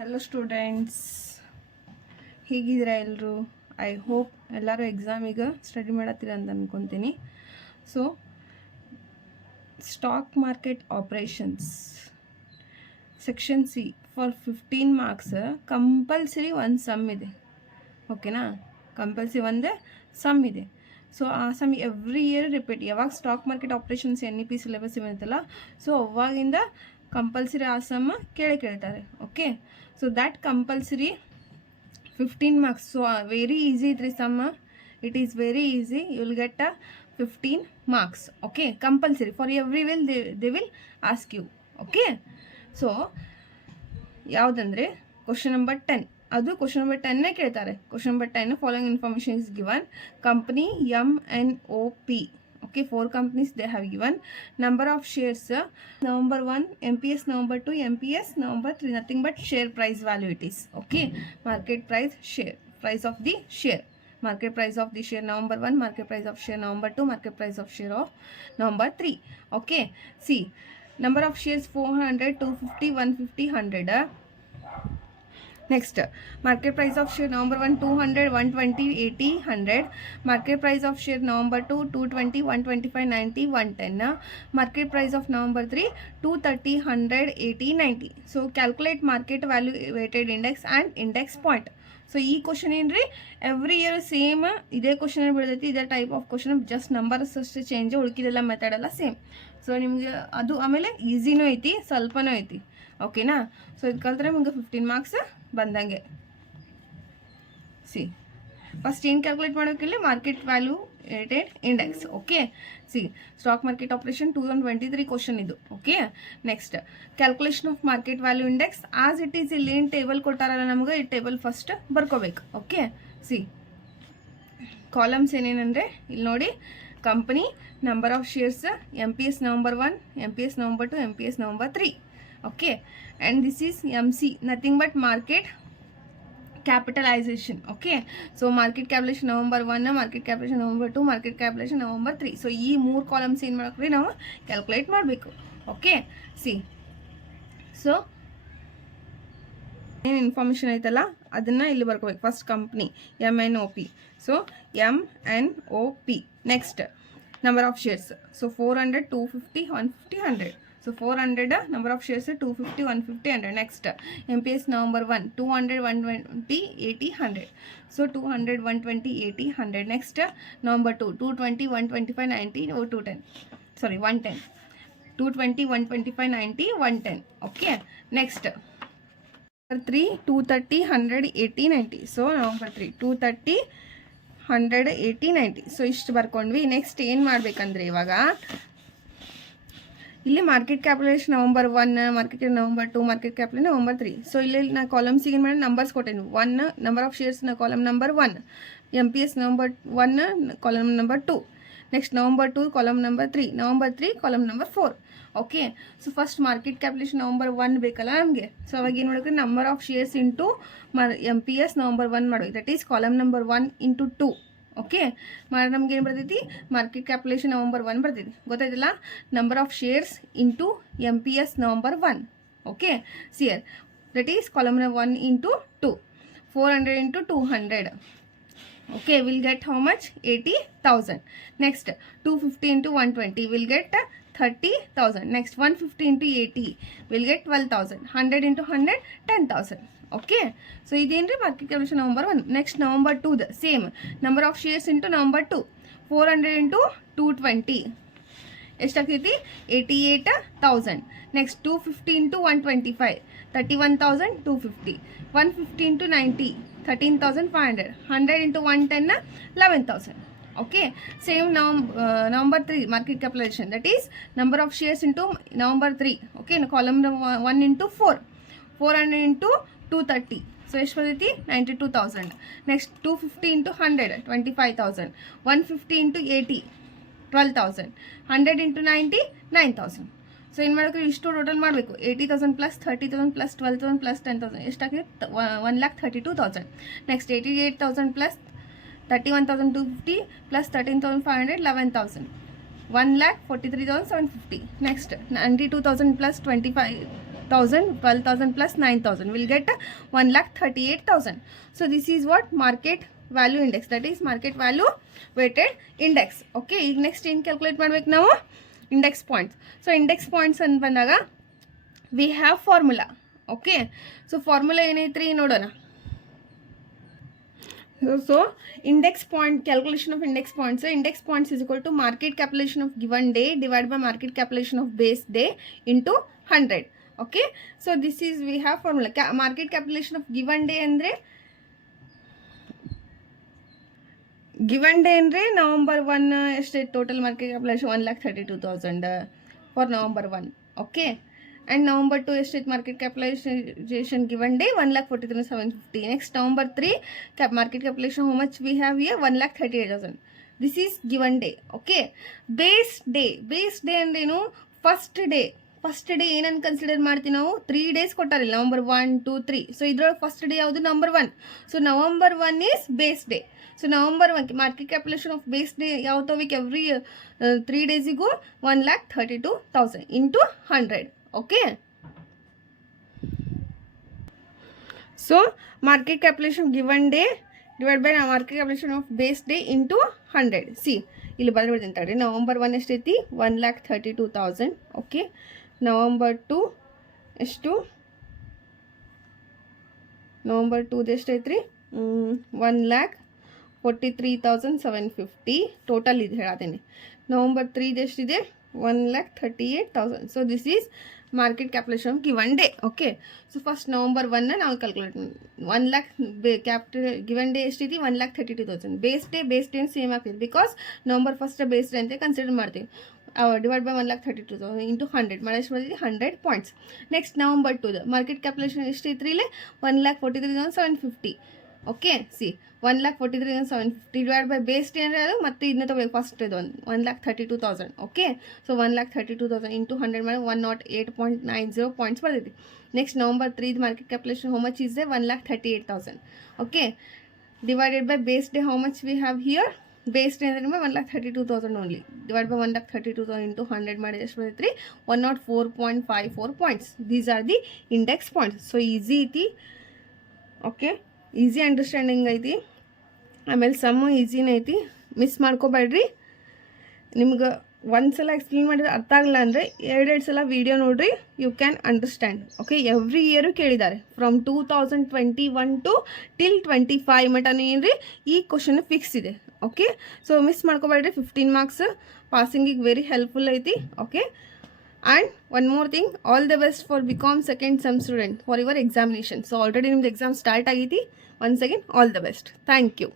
Hello students, ಹೇಗಿದ್ದೀರಾ ಎಲ್ಲರೂ? I hope ಎಲ್ಲರೂ ಎಕ್ಸಾಮಿಗೆ ಸ್ಟಡಿ ಮಾಡತ್ತೀರ ಅಂತ ಅಂದ್ಕೊತೀನಿ. So stock market operations section C for 15 marks compulsory ಒಂದು ಸಮ್ ಇದೆ. ಓಕೆನಾ? ಕಂಪಲ್ಸರಿ ಒಂದು ಸಮ್ ಇದೆ. ಸೊ ಆ ಸಮ್ ಎವ್ರಿ ಇಯರ್ ರಿಪೀಟ್. ಯಾವಾಗ stock market operations NEP syllabus ಇರುತ್ತಲ್ಲ, ಸೊ ಅವಾಗಿಂದ ಕಂಪಲ್ಸರಿ ಆ ಸಮ್ ಕೇಳ್ತಾರೆ. Okay, so that compulsory 15 marks. So very easy idri sum. It is very easy. You will get a 15 marks. Okay, compulsory for every will they will ask you. Okay, so ಯಾವುದಂದ್ರೆ question number 10. ಅದು question number 10 ಕೇಳ್ತಾರೆ. Question number 10 following information is given. Company MNOP. Okay, 4 companies they have given. Number of shares November 1, MPS November 2, MPS November 3. Nothing but share price value it is. Okay, market price, share price of the share. Market price of the share November 1, market price of share November 2, market price of share of November 3. Okay, see, number of shares 400, 250, 150, 100. Next, market price of share November 1 200, 120, 80, 100. Market price of share November 2 220, 125, 90, 110. Market price of November 3 230, 100, 80, 90. So calculate market value weighted index and index point. So ಈ question ಏನ್ರಿ every year same ಇದೇ question ಬಿಡ್ತೈತಿ. ಇದೇ type of question, just numbers ಅಷ್ಟು change, ಉಳ್ಕಿದೆಲ್ಲ method ಎಲ್ಲ same. So ನಿಮಗೆ ಅದು ಆಮೇಲೆ ಈಸಿನೂ ಐತಿ, ಸ್ವಲ್ಪನೂ ಐತಿ. ಓಕೆನಾ? ಸೊ ಇದು ಕಲ್ತ್ರೆ ನಿಮ್ಗೆ 15 ಮಾರ್ಕ್ಸ್ ಬಂದಂಗೆ. ಸಿ ಫಸ್ಟ್ ಏನು ಕ್ಯಾಲ್ಕುಲೇಟ್ ಮಾಡೋಕ್ಕಿಲ್ಲ, market value weighted index. Okay, see stock market operation 2023 question ಇದು. Okay, next calculation of market value index as it is. ಇಲ್ಲಿ ಏನು ಟೇಬಲ್ ಕೊಟ್ಟಾರಲ್ಲ ನಮ್ಗೆ, ಈ ಟೇಬಲ್ ಫಸ್ಟ್ ಬರ್ಕೋಬೇಕು. ಓಕೆ, ಸಿ ಕಾಲಮ್ಸ್ ಏನೇನಂದರೆ ಇಲ್ಲಿ ನೋಡಿ, company, number of shares, MPS November 1, MPS November 2, MPS November 3. Okay, and this is MC, nothing but market capitalization. Okay, so market capitalization November 1, market capitalization November 2, market capitalization November 3. So ಈ 3 columns ಏನು ಮಾಡ್ಬೇಕ್ರಿ ನಾವು calculate ಮಾಡಬೇಕು. Okay, see so ಏನು information ಐತಲ್ಲ ಅದನ್ನು ಇಲ್ಲಿ ಬರ್ಕೋಬೇಕು. First company MNOP. So MNOP. Next number of shares. So 400, 250, 150, 100. So 400 number of shares 250, 150, 100. Next, MPS November 1 200, 120, 80, 100. So 200, 120, 80, 100. Next, November 2 220, 125, 90, 210. Sorry, 110. 220, 125, 90, 110. Okay. Next, November 3 230, 100, 80, 90. So November 3 230, 100, 80, 90. So ಇಷ್ಟು ಬರ್ಕೊಂಡ್ವಿ. Next ಏನು ಮಾಡಬೇಕಂದ್ರೆ ಇವಾಗ ಇಲ್ಲಿ market capitalisation November 1, market November 2, market capital November 3. So ಇಲ್ಲಿ ನಾ ಕಾಲಮ್ಸಿಗೆ ಏನು ಮಾಡಿ ನಂಬರ್ಸ್ ಕೊಟ್ಟೇನು. 1 ನಂಬರ್ ಆಫ್ ಶೇರ್ಸ್ನ column number 1, MPS November 1 column number 2, next November 2 column number 3, November 3 column number 4. Okay, so first market capitalisation November 1 ಬೇಕಲ್ಲ ನಮಗೆ. So ಅವಾಗ ಏನು ಮಾಡಬೇಕು, number of shares into MPS November 1 ಮಾಡಬೇಕು. That is column number 1 into 2. Okay, ನಮ್ಗೆ ಏನು ಬರ್ತೈತಿ, market capitalisation November 1 ಬರ್ತೈತಿ. ಗೊತ್ತಾಯ್ತಲ್ಲ, number of shares into MPS November 1. Okay, ಸಿಯರ್ that is column 1 into 2. 400 into 200. Okay, will get how much, 80,000. Next 250 into 120 will get 30,000. Next 150 into 80 will get 12,000. 100 into 100 10,000. Okay, so ಇದೇನು ರೀ market capitalisation November 1. Next November 2 same number of shares into November 2. 400 into 220 ಎಷ್ಟಾಗ್ತೈತಿ, 88,000. Next 250 into 125 31,250. 150 into 90 13,500. 100 into 110 11,000. Okay, same November 3 market capitalisation, that is number of shares into November 3. Okay, column 1 into 4. 400 into 230. So ಎಷ್ಟು ಬರ್ತೈತಿ, 92,000. Next 250 into 100 25,000. 150 into 80 12,000. 100 into 90 9,000. So ಏನು ಮಾಡಬೇಕು, ಇಷ್ಟು total ಮಾಡಬೇಕು. 80,000 plus 30,000 plus 12,000 plus 10,000 ಎಷ್ಟಾಗಿದೆ, 1,32,000. Next 88,000 plus 31,250 plus 13,500 11,000. 1,43,750. Next 92,000 plus 25 12,000 plus 9,000. We'll get 1,38,000. So this is what market value index, that is market value weighted index. Okay, ಈಗ next ಏನು calculate ಮಾಡ್ಬೇಕು ನಾವು? Index points. So index points ಅಂತ ಬಂದಾಗ we have formula. Okay, so formula ಏನೈತ್ರಿ ನೋಡೋಣ. So index point, calculation of index points is equal to market capitalization of given day divided by market capitalization of base day into 100. Okay, so this is, we have formula. Market capitalization of given day andre November 1 estate total market capitalization 1,32,000 for November 1. Okay, and November 2 estate market capitalization given day 1,43,750. Next November 3 market capitalization, how much we have here? 1,38,000. This is given day. Okay, base day ಅಂದ್ರೆ ಏನು? First day ಏನನ್ನು consider ಮಾಡ್ತೀವಿ ನಾವು? 3 days ಕೊಟ್ಟಾರಿಲ್ಲ, November 1, 2, 3. So ಇದ್ರೊಳಗೆ first day ಯಾವುದು? November 1. So November 1 is base day. So November 1 market capitalisation of base day ಯಾವ ತಗೋಬೇಕು? ಎವ್ರಿ 3 daysಗೂ 1,32,000 into 100. Okay, so market capitalization of given day divided by market capitalization of base day into 100. See, ಇಲ್ಲಿ ಬರೆದಿದ್ದೀನಿ ತಡ್ರಿ. November 1 ಎಷ್ಟೈತಿ? 1,32,000. Okay, November 2 ಎಷ್ಟು? November 2 ಎಷ್ಟೈತ್ರಿ? 1,43,750 total ಇದು ಹೇಳತ್ತೇನೆ. November 3 ಎಷ್ಟಿದೆ? 1,38,000. So this is market capitalization of given day. Okay, so first November 1 ನಾವು calculate 1 lakh capital given day ಎಷ್ಟಿದೆ? 1,32,000. ಬೇಸ್ ಡೇ ಸೇಮ್ ಆಗ್ತದೆ, ಬಿಕಾಸ್ November 1 ಬೇಸ್ ಡೇ ಅಂತ ಕನ್ಸಿಡರ್ ಮಾಡ್ತೀವಿ. ಡಿವೈಡ್ ಬೈ 1,32,000 ಇಂಟು 100 ಮಾಡಿ ಎಷ್ಟು ಬಂದಿದೆ? 100 ಪಾಯಿಂಟ್ಸ್. ನೆಕ್ಸ್ಟ್ November 2 ಮಾರ್ಕೆಟ್ ಕ್ಯಾಪಿಟಲೇಷನ್ ಎಷ್ಟಿತ್ತು ಇಲ್ಲಿ? 1,43,750. Okay, C 1,43,750 divide by base day ಅಂದರೆ ಅದು ಮತ್ತೆ ಇದನ್ನ ತಗೋಬೇಕು. ಫಸ್ಟ್ ಇದು 1,32,000. ಓಕೆ, ಸೊ 1,32,000 ಇಂಟು 100 ಮಾಡಿ 108.90 ಪಾಯಿಂಟ್ಸ್ ಬರ್ತೈತಿ. Next November 3 market capitalisation how much is there? 1,38,000. Okay, divided by base day how much we have here? Base day ಅಂದರೆ 1,32,000 only. Divide by 1,32,000 into 100 ಮಾಡಿ ಎಷ್ಟು ಬರ್ತೈತಿ? 104.54 points. These are the index points. So easy ಐತಿ. Okay, easy understanding ಐತಿ. ಆಮೇಲೆ sum ಈಸಿನೇ ಐತಿ, miss ಮಾಡ್ಕೋಬೇಡ್ರಿ. ನಿಮ್ಗೆ ಒಂದು ಸಲ ಎಕ್ಸ್ಪ್ಲೇನ್ ಮಾಡಿದ್ರೆ ಅರ್ಥ ಆಗಲ್ಲ ಅಂದರೆ 2 ಸಲ ವೀಡಿಯೋ ನೋಡಿರಿ, you can understand. Okay, every year ಕೇಳಿದ್ದಾರೆ ಫ್ರಮ್ 2021 ಟು ಟಿಲ್ 25 ಮಟನೂ ಏನ್ರಿ ಈ ಕ್ವಶನ್ ಫಿಕ್ಸ್ ಇದೆ. ಓಕೆ, ಸೊ ಮಿಸ್ ಮಾಡ್ಕೋಬೇಡ್ರಿ. 15 marks ಪಾಸಿಂಗಿಗೆ ವೆರಿ ಹೆಲ್ಪ್ಫುಲ್ ಐತಿ. Okay, and one more thing, all the best for BCom second sem student for your examination. So already nimdu exam start agiti. Once again, all the best. Thank you.